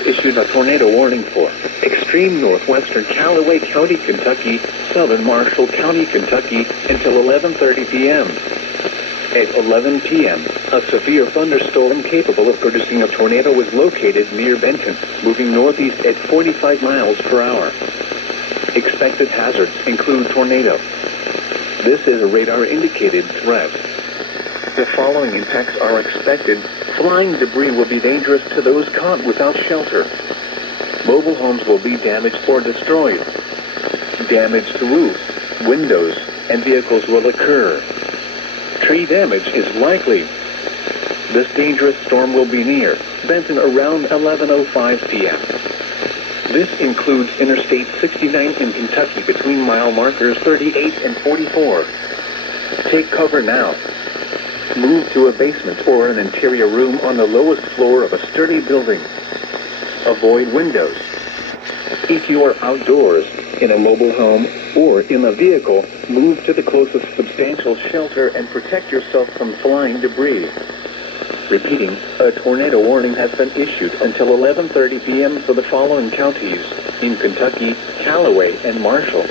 has issued a tornado warning for extreme northwestern Callaway County, Kentucky, southern Marshall County, Kentucky, until 11:30 p.m. At 11 p.m., a severe thunderstorm capable of producing a tornado was located near Benton, moving northeast at 45 miles per hour. Expected hazards include tornado. This is a radar-indicated threat. The following impacts are expected. Flying debris will be dangerous to those caught without shelter. Mobile homes will be damaged or destroyed. Damage to roofs, windows, and vehicles will occur. Tree damage is likely. This dangerous storm will be near Benton around 11:05 p.m. This includes Interstate 69 in Kentucky between mile markers 38 and 44. Take cover now. Move to a basement or an interior room on the lowest floor of a sturdy building. Avoid windows. If you are outdoors, in a mobile home, or in a vehicle, move to the closest substantial shelter and protect yourself from flying debris. Repeating, a tornado warning has been issued until 11:30 p.m. for the following counties in Kentucky, Callaway, and Marshall.